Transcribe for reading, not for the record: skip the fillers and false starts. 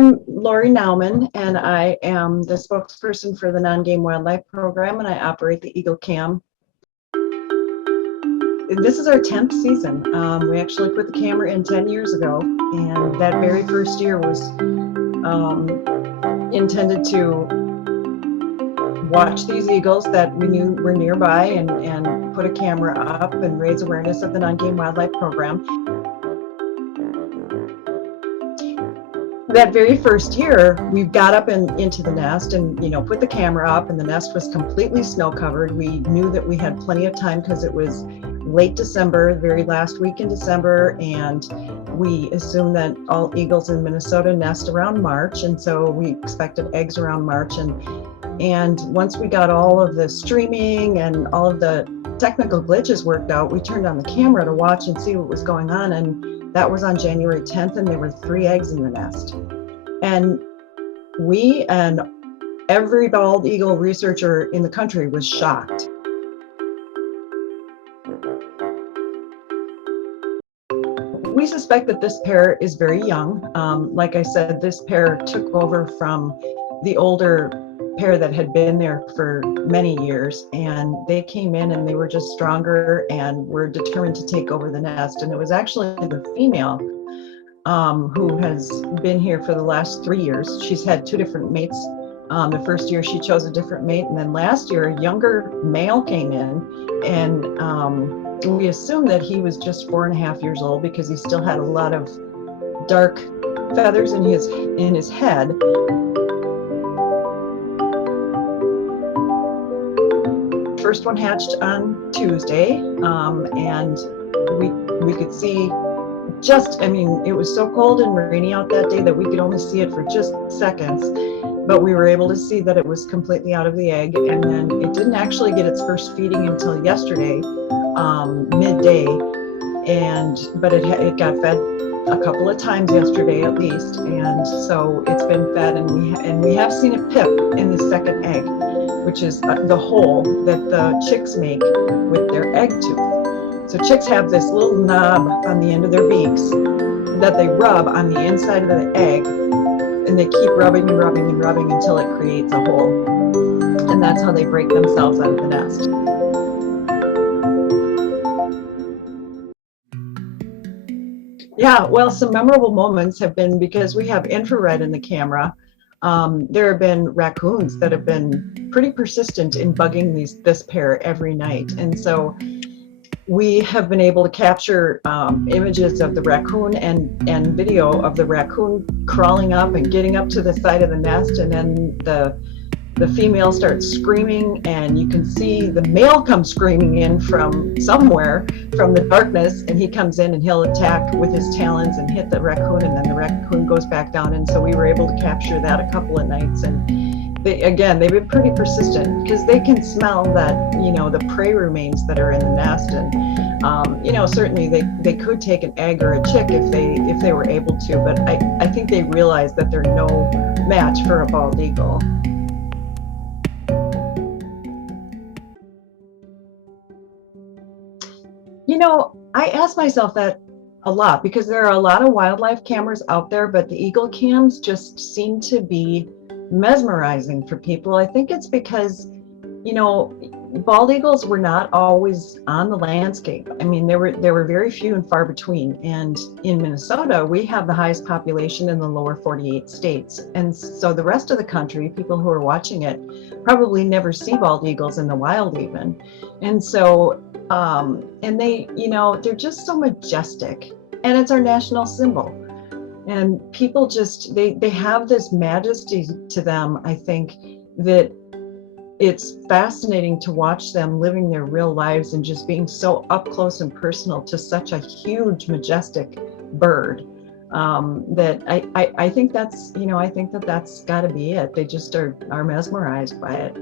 I'm Lori Naumann, and I am the spokesperson for the Nongame Wildlife Program, and I operate the EagleCam. This is our 10th season. We actually put the camera in 10 years ago, and that very first year was intended to watch these eagles that we knew were nearby and put a camera up and raise awareness of the Nongame Wildlife Program. That very first year, we got up into the nest and put the camera up, and the nest was completely snow covered. We knew that we had plenty of time because it was late December, the very last week in December, and we assumed that all eagles in Minnesota nest around March, and so we expected eggs around March. And once we got all of the streaming and all of the technical glitches worked out, we turned on the camera to watch and see what was going on, and that was on January 10th, and there were 3 eggs in the nest. And we and every bald eagle researcher in the country was shocked. We suspect that this pair is very young. Like I said, this pair took over from the older pair that had been there for many years, and they came in and they were just stronger and were determined to take over the nest. And it was actually the female who has been here for the last 3 years. She's had 2 different mates. The first year she chose a different mate, and then last year a younger male came in, and we assumed that he was just 4.5 years old because he still had a lot of dark feathers in his head. First one hatched on Tuesday, and we could see it was so cold and rainy out that day that we could only see it for just seconds, but we were able to see that it was completely out of the egg. And then it didn't actually get its first feeding until yesterday, midday, but it got fed a couple of times yesterday at least, and so it's been fed, and we have seen a pip in the second egg, which is the hole that the chicks make with their egg tooth. So chicks have this little knob on the end of their beaks that they rub on the inside of the egg, and they keep rubbing and rubbing and rubbing until it creates a hole. And that's how they break themselves out of the nest. Yeah, well, some memorable moments have been because we have infrared in the camera. There have been raccoons that have been pretty persistent in bugging this pair every night. And so we have been able to capture images of the raccoon and video of the raccoon crawling up and getting up to the side of the nest, and then the female starts screaming, and you can see the male come screaming in from somewhere from the darkness, and he comes in and he'll attack with his talons and hit the raccoon, and then the raccoon goes back down. And so we were able to capture that a couple of nights, and they've been pretty persistent because they can smell that, the prey remains that are in the nest. And certainly they could take an egg or a chick if they were able to, but I think they realize that they're no match for a bald eagle. I ask myself that a lot because there are a lot of wildlife cameras out there, but the EagleCams just seem to be mesmerizing for people. I think it's because, bald eagles were not always on the landscape. I mean, there were very few and far between. And in Minnesota, we have the highest population in the lower 48 states. And so the rest of the country, people who are watching it, probably never see bald eagles in the wild even. And so, and they're just so majestic, and it's our national symbol. And people just, they have this majesty to them, I think, that it's fascinating to watch them living their real lives and just being so up close and personal to such a huge, majestic bird. That I think that's, I think that's got to be it. They just are mesmerized by it.